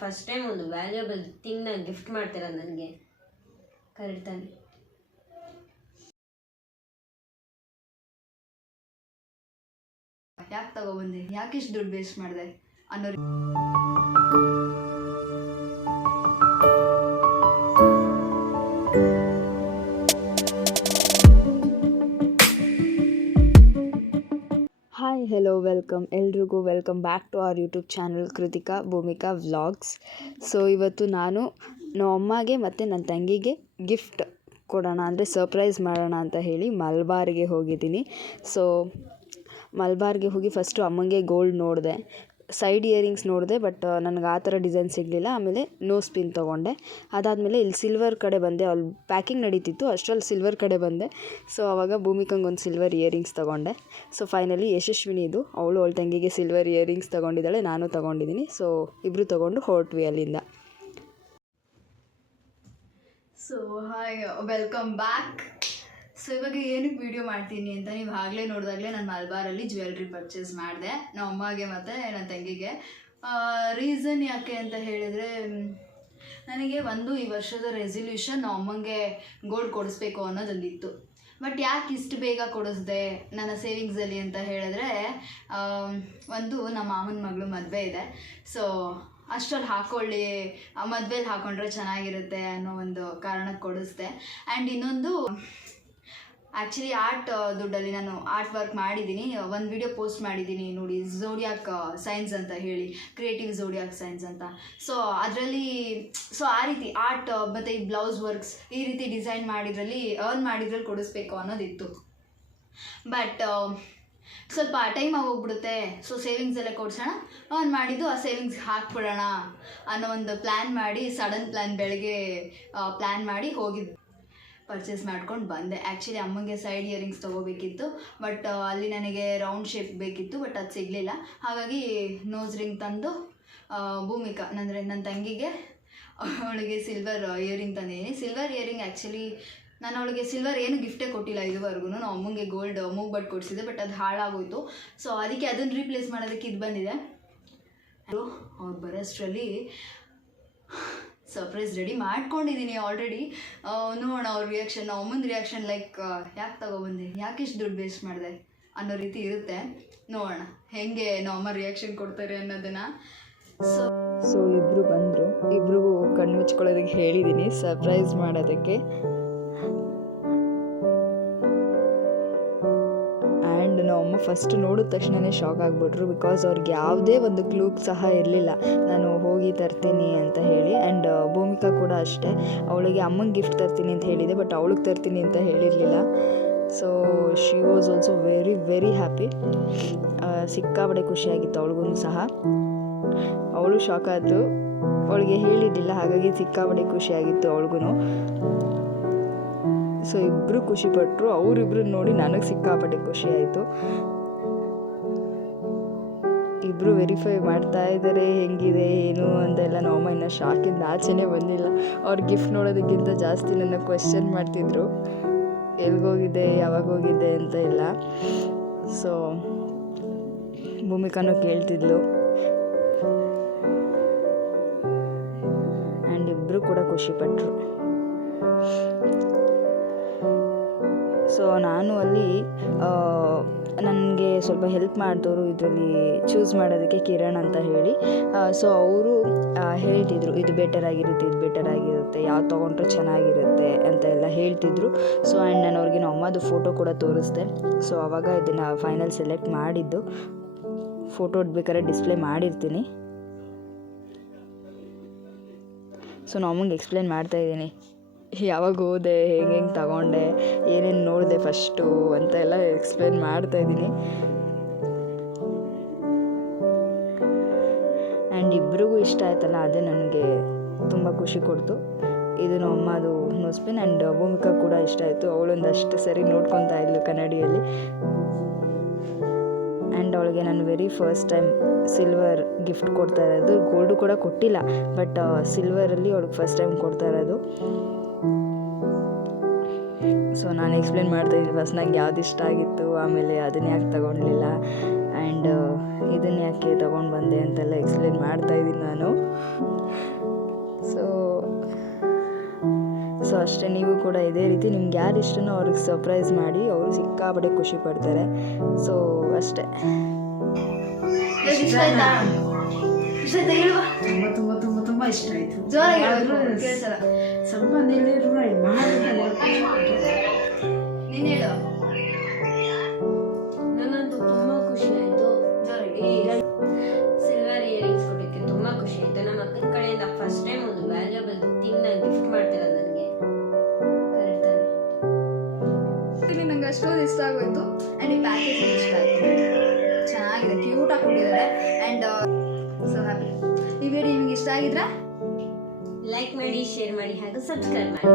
First time ಒಂದು valuable ಥಿಂಗ್ನ gift ಮಾಡ್ತೀರಾ ನನಗೆ, ಕರೆಕ್ಟ್ ತಾನೆ? ಯಾಕೆ ತಗೊಬಂದೆ, ಯಾಕೆ ಇಷ್ಟು ದುಡ್ಡು ವೇಸ್ಟ್ ಮಾಡಿದೆ ಅನ್ನೋ. ಹಾಯ್, ಹೆಲೋ, ವೆಲ್ಕಮ್ ಎಲ್ರಿಗೂ. Welcome back to our YouTube channel Krithika Bhoomika vlogs. So ಇವತ್ತು ನಾನು ನಮ್ಮ ಅಮ್ಮಗೆ ಮತ್ತು ನನ್ನ ತಂಗಿಗೆ ಗಿಫ್ಟ್ ಕೊಡೋಣ ಅಂದರೆ ಸರ್ಪ್ರೈಸ್ ಮಾಡೋಣ ಅಂತ ಹೇಳಿ ಮಲಬಾರ್ಗೆ ಹೋಗಿದ್ದೀನಿ. ಸೊ ಮಲಬಾರ್ಗೆ ಹೋಗಿ ಫಸ್ಟು ಅಮ್ಮಂಗೆ ಗೋಲ್ಡ್ ನೋಡಿದೆ, ಸೈಡ್ ಇಯರಿಂಗ್ಸ್ ನೋಡಿದೆ, ಬಟ್ ನನಗೆ ಆ ಥರ ಡಿಸೈನ್ ಸಿಗಲಿಲ್ಲ. ಆಮೇಲೆ ನೋಸ್ ಪಿನ್ ತೊಗೊಂಡೆ. ಅದಾದಮೇಲೆ ಇಲ್ಲಿ ಸಿಲ್ವರ್ ಕಡೆ ಬಂದೆ, ಅಲ್ಲಿ ಪ್ಯಾಕಿಂಗ್ ನಡೀತಿತ್ತು, ಅಷ್ಟರಲ್ಲಿ ಸಿಲ್ವರ್ ಕಡೆ ಬಂದೆ. ಸೊ ಆವಾಗ ಭೂಮಿಕಂಗೆ ಒಂದು ಸಿಲ್ವರ್ ಇಯರಿಂಗ್ಸ್ ತೊಗೊಂಡೆ. ಸೊ ಫೈನಲಿ ಯಶಸ್ವಿನಿ ಇದು, ಅವಳ ತಂಗಿಗೆ ಸಿಲ್ವರ್ ಇಯರಿಂಗ್ಸ್ ತೊಗೊಂಡಿದ್ದಾಳೆ, ನಾನು ತೊಗೊಂಡಿದ್ದೀನಿ. ಸೊ ಇಬ್ಬರು ತೊಗೊಂಡು ಹೊರಟ್ವಿ ಅಲ್ಲಿಂದ. So hi, welcome back. So ಇವಾಗ ಏನಕ್ಕೆ ವೀಡಿಯೋ ಮಾಡ್ತೀನಿ ಅಂತ ನೀವು ಆಗಲೇ ನೋಡಿದಾಗಲೇ ನಾನು ಮಲಬಾರಲ್ಲಿ ಜ್ಯುವೆಲ್ರಿ ಪರ್ಚೇಸ್ ಮಾಡಿದೆ ನಮ್ಮ ಅಮ್ಮಗೆ ಮತ್ತು ನನ್ನ ತಂಗಿಗೆ. ರೀಸನ್ ಯಾಕೆ ಅಂತ ಹೇಳಿದರೆ, ನನಗೆ ಈ ವರ್ಷದ ರೆಸಲ್ಯೂಷನ್ ನಮ್ಮ ಅಮ್ಮಂಗೆ ಗೋಲ್ಡ್ ಕೊಡಿಸ್ಬೇಕು ಅನ್ನೋದೊಂದಿತ್ತು. ಬಟ್ ಯಾಕೆ ಇಷ್ಟು ಬೇಗ ಕೊಡಿಸ್ದೆ ನನ್ನ ಸೇವಿಂಗ್ಸಲ್ಲಿ ಅಂತ ಹೇಳಿದ್ರೆ, ನಮ್ಮ ಮಾಮನ ಮಗಳು ಮದುವೆ ಇದೆ. ಸೊ ಅಷ್ಟರಲ್ಲಿ ಹಾಕ್ಕೊಳ್ಳಿ, ಮದುವೆಲಿ ಹಾಕ್ಕೊಂಡ್ರೆ ಚೆನ್ನಾಗಿರುತ್ತೆ ಅನ್ನೋ ಒಂದು ಕಾರಣಕ್ಕೆ ಕೊಡಿಸ್ದೆ. ಆ್ಯಂಡ್ ಇನ್ನೊಂದು, ಆ್ಯಕ್ಚುಲಿ ಆರ್ಟ್ ದುಡ್ಡಲ್ಲಿ ನಾನು ಆರ್ಟ್ ವರ್ಕ್ ಮಾಡಿದ್ದೀನಿ, ಒಂದು ವಿಡಿಯೋ ಪೋಸ್ಟ್ ಮಾಡಿದ್ದೀನಿ ನೋಡಿ, ಝೋಡಿಯಾಕ್ ಸೈನ್ಸ್ ಅಂತ ಹೇಳಿ, ಕ್ರಿಯೇಟಿವ್ ಝೋಡಿಯಾಕ್ ಸೈನ್ಸ್ ಅಂತ. ಸೊ ಅದರಲ್ಲಿ ಆ ರೀತಿ ಆರ್ಟ್ ಮತ್ತು ಈ ಬ್ಲೌಸ್ ವರ್ಕ್ಸ್ ಈ ರೀತಿ ಡಿಸೈನ್ ಮಾಡಿದ್ರಲ್ಲಿ ಕೊಡಿಸ್ಬೇಕು ಅನ್ನೋದಿತ್ತು. ಬಟ್ ಸ್ವಲ್ಪ ಟೈಮ್ ಆಗೋಗ್ಬಿಡುತ್ತೆ. ಸೊ ಸೇವಿಂಗ್ಸಲ್ಲೇ ಕೊಡ್ಸೋಣ ಮಾಡಿದ್ದು, ಆ ಸೇವಿಂಗ್ಸ್ ಹಾಕ್ಬಿಡೋಣ ಅನ್ನೋ ಒಂದು ಪ್ಲ್ಯಾನ್ ಮಾಡಿ, ಸಡನ್ ಪ್ಲ್ಯಾನ್, ಬೆಳಗ್ಗೆ ಪ್ಲ್ಯಾನ್ ಮಾಡಿ ಹೋಗಿದ್ದು, ಪರ್ಚೇಸ್ ಮಾಡ್ಕೊಂಡು ಬಂದೆ. ಆ್ಯಕ್ಚುಲಿ ಅಮ್ಮಂಗೆ ಸೈಡ್ ಇಯರಿಂಗ್ಸ್ ತೊಗೋಬೇಕಿತ್ತು, ಬಟ್ ಅಲ್ಲಿ ನನಗೆ ರೌಂಡ್ ಶೇಪ್ ಬೇಕಿತ್ತು, ಬಟ್ ಅದು ಸಿಗಲಿಲ್ಲ. ಹಾಗಾಗಿ ನೋಸ್ ರಿಂಗ್ ತಂದು ಭೂಮಿಕಾ ಅಂದರೆ ನನ್ನ ತಂಗಿಗೆ, ಅವಳಿಗೆ ಸಿಲ್ವರ್ ಇಯರಿಂಗ್ ತಂದಿದ್ದೀನಿ. ಸಿಲ್ವರ್ ಇಯರಿಂಗ್ ಆ್ಯಕ್ಚುಲಿ ನಾನು ಅವಳಿಗೆ ಸಿಲ್ವರ್ ಏನು ಗಿಫ್ಟೇ ಕೊಟ್ಟಿಲ್ಲ ಇದುವರೆಗೂ. ನಾವು ಅಮ್ಮಂಗೆ ಗೋಲ್ಡ್ ಮೂಗ್ ಬಟ್ ಕೊಡಿಸಿದೆ, ಬಟ್ ಅದು ಹಾಳಾಗೋಯ್ತು. ಸೊ ಅದಕ್ಕೆ ಅದನ್ನು ರೀಪ್ಲೇಸ್ ಮಾಡೋದಕ್ಕೆ ಇದು ಬಂದಿದೆ. ಅವ್ರು ಬರೋಷ್ಟರಲ್ಲಿ ಸರ್ಪ್ರೈಸ್ ರೆಡಿ ಮಾಡ್ಕೊಂಡಿದ್ದೀನಿ ಆಲ್ರೆಡಿ. ನೋಡೋಣ ಅವ್ರ ರಿಯಾಕ್ಷನ್, ಅಮ್ಮನ ರಿಯಾಕ್ಷನ್ ಲೈಕ್ ಯಾಕೆ ತಗೊಬಂದೆ, ಯಾಕೆ ಇಷ್ಟು ದುಡ್ಡು ವೇಸ್ಟ್ ಮಾಡಿದೆ ಅನ್ನೋ ರೀತಿ ಇರುತ್ತೆ. ನೋಡೋಣ ಹೇಗೆ ಅಮ್ಮ ರಿಯಾಕ್ಷನ್ ಕೊಡ್ತಾರೆ ಅನ್ನೋದನ್ನು. ಸೊ ಇಬ್ಬರು ಬಂದರು, ಇಬ್ರಿಗೂ ಕಣ್ಣು ಮುಚ್ಕೊಳ್ಳೋದಕ್ಕೆ ಹೇಳಿದ್ದೀನಿ ಸರ್ಪ್ರೈಸ್ ಮಾಡೋದಕ್ಕೆ. ಆ್ಯಂಡ್ ನಮ್ಮಮ್ಮ ಫಸ್ಟ್ ನೋಡಿದ ತಕ್ಷಣವೇ ಶಾಕ್ ಆಗಿಬಿಟ್ರು, ಬಿಕಾಸ್ ಅವ್ರಿಗೆ ಯಾವುದೇ ಒಂದು ಕ್ಲೂ ಸಹ ಇರಲಿಲ್ಲ ನಾನು ಹೋಗಿ ತರ್ತೀನಿ ಅಂತ ಹೇಳಿ. ಆ್ಯಂಡ್ ಭೂಮಿಕಾ ಕೂಡ ಅಷ್ಟೇ, ಅವಳಿಗೆ ಅಮ್ಮಂಗೆ ಗಿಫ್ಟ್ ತರ್ತೀನಿ ಅಂತ ಹೇಳಿದೆ, ಬಟ್ ಅವಳಿಗೆ ತರ್ತೀನಿ ಅಂತ ಹೇಳಿರಲಿಲ್ಲ. So she was also very very happy. ಸಿಕ್ಕಾಪಟ್ಟೆ ಖುಷಿಯಾಗಿತ್ತು ಅವಳಿಗೂ ಸಹ. ಅವಳು ಶಾಕ್ ಆಯಿತು, ಅವಳಿಗೆ ಹೇಳಿದ್ದಿಲ್ಲ, ಹಾಗಾಗಿ ಸಿಕ್ಕಾಪಟ್ಟೆ ಖುಷಿಯಾಗಿತ್ತು ಅವಳಿಗೂ. ಸೊ ಇಬ್ಬರು ಖುಷಿಪಟ್ಟರು, ಅವರಿಬ್ರು ನೋಡಿ ನನಗೆ ಸಿಕ್ಕಾಪಟ್ಟೆ ಖುಷಿ ಆಯಿತು. ಇಬ್ಬರು ವೆರಿಫೈ ಮಾಡ್ತಾ ಇದ್ದಾರೆ ಹೆಂಗಿದೆ ಏನು ಅಂತೆಲ್ಲ. ನಮ್ಮಮ್ಮ ಇನ್ನೂ ಶಾಕಿಂದ ಆಚೆನೇ ಬಂದಿಲ್ಲ. ಅವ್ರ ಗಿಫ್ಟ್ ನೋಡೋದಕ್ಕಿಂತ ಜಾಸ್ತಿ ನನ್ನ ಕ್ವೆಶ್ಚನ್ ಮಾಡ್ತಿದ್ರು, ಎಲ್ಗೋಗಿದ್ದೆ, ಯಾವಾಗ ಹೋಗಿದ್ದೆ ಅಂತ ಎಲ್ಲ. ಸೊ ಭೂಮಿಕಾನೂ ಕೇಳ್ತಿದ್ಲು, ಆ್ಯಂಡ್ ಇಬ್ಬರು ಕೂಡ ಖುಷಿಪಟ್ಟರು. ಸೊ ನಾನು ಅಲ್ಲಿ ನನಗೆ ಸ್ವಲ್ಪ ಹೆಲ್ಪ್ ಮಾಡಿದವರು ಇದರಲ್ಲಿ ಚೂಸ್ ಮಾಡೋದಕ್ಕೆ ಕಿರಣ್ ಅಂತ ಹೇಳಿ. ಸೊ ಅವರು ಹೇಳ್ತಿದ್ರು, ಇದು ಬೆಟರ್ ಆಗಿರುತ್ತೆ, ಯಾವ್ದು ತೊಗೊಂಡ್ರೆ ಚೆನ್ನಾಗಿರುತ್ತೆ ಅಂತ ಎಲ್ಲ ಹೇಳ್ತಿದ್ರು. ಸೊ ಆ್ಯಂಡ್ ನಾನು ಅವ್ರಿಗೆ ನಮ್ಮ ಅಮ್ಮದು ಫೋಟೋ ಕೂಡ ತೋರಿಸ್ದೆ. ಸೊ ಆವಾಗ ಇದನ್ನು ಫೈನಲ್ ಸೆಲೆಕ್ಟ್ ಮಾಡಿದ್ದು. ಫೋಟೋ ಬೇಕಾದ್ರೆ ಡಿಸ್ಪ್ಲೇ ಮಾಡಿರ್ತೀನಿ. ಸೊ ನಾನು ಅಮ್ಮಂಗೆ ಎಕ್ಸ್ಪ್ಲೇನ್ ಮಾಡ್ತಾಯಿದ್ದೀನಿ, ಯಾವಾಗ ಹೋದೆ, ಹೆಂಗೆ ತಗೊಂಡೆ, ಏನೇನು ನೋಡಿದೆ ಫಸ್ಟು ಅಂತ ಎಲ್ಲ ಎಕ್ಸ್ಪ್ಲೇನ್ ಮಾಡ್ತಾಯಿದ್ದೀನಿ. ಆ್ಯಂಡ್ ಇಬ್ರಿಗೂ ಇಷ್ಟ ಆಯ್ತಲ್ಲ, ಅದೇ ನನಗೆ ತುಂಬ ಖುಷಿ ಕೊಡ್ತು. ಇದು ನಮ್ಮ ಅಮ್ಮದು ನೋಸ್ಪಿನ್. ಆ್ಯಂಡ್ ಭೂಮಿಕಾ ಕೂಡ ಇಷ್ಟ ಆಯಿತು, ಅವಳೊಂದಷ್ಟು ಸರಿ ನೋಡ್ಕೊತಾ ಇದ್ಲು ಕನ್ನಡಿಯಲ್ಲಿ. ಆ್ಯಂಡ್ ಅವಳಿಗೆ ನಾನು very first time silver gift ಕೊಡ್ತಾ ಇರೋದು. ಗೋಲ್ಡು ಕೂಡ ಕೊಟ್ಟಿಲ್ಲ, ಬಟ್ ಸಿಲ್ವರಲ್ಲಿ ಅವಳಿಗೆ ಫಸ್ಟ್ ಟೈಮ್ ಕೊಡ್ತಾ ಇರೋದು. ಸೊ ನಾನು ಎಕ್ಸ್ಪ್ಲೇನ್ ಮಾಡ್ತಾಯಿದ್ದೀನಿ ಫಸ್ಟ್ ನಂಗೆ ಯಾವ್ದು ಇಷ್ಟ ಆಗಿತ್ತು, ಆಮೇಲೆ ಅದನ್ನು ಯಾಕೆ ತಗೊಳ್ಲಿಲ್ಲ, ಆ್ಯಂಡ್ ಇದನ್ನು ಯಾಕೆ ತೊಗೊಂಡು ಬಂದೆ ಅಂತೆಲ್ಲ ಎಕ್ಸ್ಪ್ಲೇನ್ ಮಾಡ್ತಾಯಿದ್ದೀನಿ ನಾನು. ಸೊ ಅಷ್ಟೇ, ನೀವು ಕೂಡ ಇದೇ ರೀತಿ ನಿಮ್ಗೆ ಯಾರು ಇಷ್ಟನೋ ಅವ್ರಿಗೆ ಸರ್ಪ್ರೈಸ್ ಮಾಡಿ, ಅವರು ಸಿಕ್ಕಾಪಟ್ಟೆ ಖುಷಿ ಪಡ್ತಾರೆ. ಸೊ ಅಷ್ಟೇ. ಇಷ್ಟ ಆಯ್ತಾ? ಇಷ್ಟ ಆಯ್ತಾ ಹೇಳುವ? ತುಂಬ ತುಂಬ ತುಂಬ ತುಂಬ ಇಷ್ಟ ಆಯಿತು. ಜೋರಾಗಿ ಹೇಳ್ಬೇಕು, ಕೇಳ್ಸಲ್ಲ. ಸಂಬಂಧಿಗಳು ನೀನು ಹೇಳು. ನನಗಂತೂ ತುಂಬ ಖುಷಿ ಆಯಿತು. ಸಿಲ್ವರ್ ಇಯರಿಂಗ್ಸ್ ಕೊಟ್ಟಿದ್ದಕ್ಕೆ ತುಂಬ ಖುಷಿ ಆಯಿತು. ನಮ್ಮ ಅಕ್ಕನ ಕಡೆಯಿಂದ ಫಸ್ಟ್ ಟೈಮ್ ಒಂದು ವ್ಯಾಲ್ಯೂಬಲ್ ಥಿಂಗ್ನ ಗಿಫ್ಟ್ ಮಾಡ್ತಾರೆ ನನಗೆ. ಇಲ್ಲಿ ನಂಗೆ ಅಷ್ಟೊಂದು ಇಷ್ಟ ಆಗೋಯ್ತು. ಆ್ಯಂಡ್ ಈ ಪ್ಯಾಕೇಜ್ ಇಷ್ಟ ಆಯಿತು, ಚೆನ್ನಾಗಿದೆ, ಕ್ಯೂಟಾಗಿ ಕೊಟ್ಟಿದ್ದಾರೆ. And so happy. ಈ ವಿಡಿಯೋ ನಿಮಗೆ ಇಷ್ಟ ಆಗಿದ್ರೆ ಲೈಕ್ ಮಾಡಿ, ಶೇರ್ ಮಾಡಿ ಹಾಗೂ ಸಬ್ಸ್ಕ್ರೈಬ್ ಮಾಡಿ.